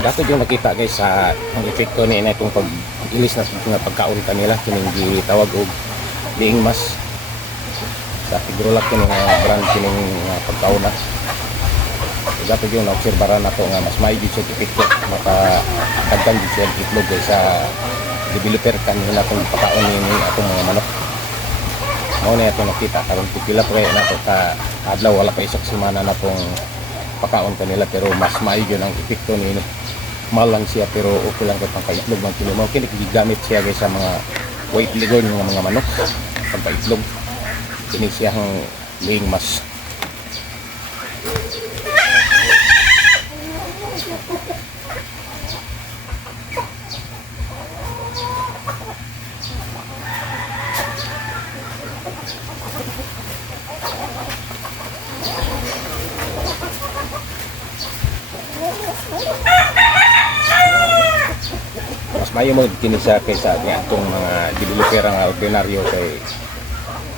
Dato yung nakita guys sa ang epekto ni na itong pag-ilis na mga pagkaon kanila kining gitawag og liing mas sa Tigrolak kining brand kining pagkaon na. Dato yung naobserbahan nato nga mas maigi siya epekto maka dagdag siya itlog guys sa developer kanila itong pagkaon ni atong mga manok. Mao na ito nakita karon pipila pa kay nato ka adlaw wala pa isang semana na tong pagkaon kanila pero mas maigi ang epekto ni mahal lang siya pero okay lang kay pangkaitlog ng kilo. Mao kini gigamit siya guys sa mga weight ligon ng mga manok pangkaitlog. Kini siya ang laying mas. Mas mayo mo kini siya kaysa atong mga developer nga ordinaryo kay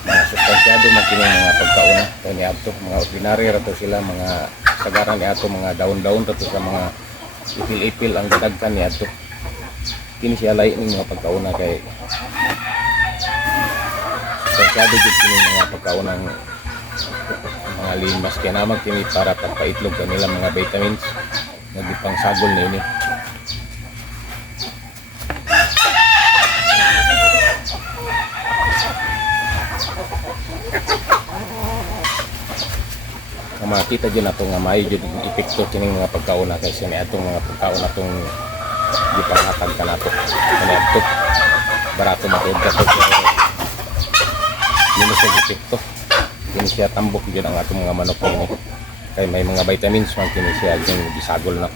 mga sustansyado man kini mga pagkauna kay ni ato mga ordinaryo rato sila mga sagaran ni ato mga daon-daon rato sa mga ipil-ipil ang dadagkan ni ato. Kini siya lain ning mga pagkauna kay sustansyado gid kini mga pagkaunang mga limas kaya naman kini para pagpaitlog kanila mga vitamins nga gipang sagol niini. Makita dyan nato nga may dyan epekto kining mga pagkauna kasi ni atong mga pagkauna atong gipanghatag ka nato kani adto barato matod ka to minus sa epekto kini siya tambok dyan ang atong mga manok ini kay may mga vitamins man kini siya dyan gisagol na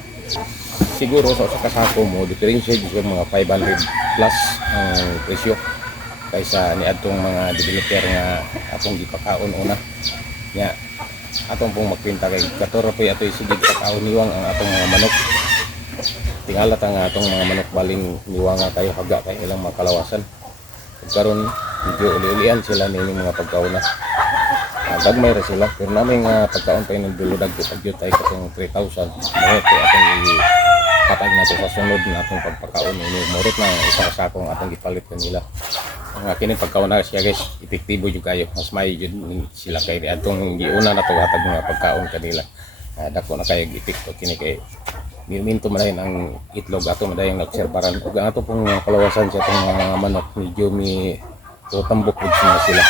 siguro sa kasako mo diferensya dyan mga 500 plus ang presyo kaysa ni atong mga developer nga atong gipakaon una nya atong pong magpinta kay katoro po ato'y sigig pagkaon niwang ang atong mga manok tingalat ang atong mga manok baling niwanga tayo haga kay ilang makalawasan karon medyo uli-ulian sila nini mga pagkaon na dagmay ra sila pero namin nga pagkaon pa yung duludag ko pagyo tayo katong 3,000 mahit po atong ipatag nato sa sunod na atong pagpakaon ini morit na isa sa akong atong gipalit kanila ang kini pagkaon na siya guys epektibo jud kayo mas may jud sila kay atong giuna na to hatag mga pagkaon kanila dako na kay epekto kini kay minto man ang itlog ato madayang obserbaran ug ato pong kalawasan sa atong mga manok medyo mi tambok jud sila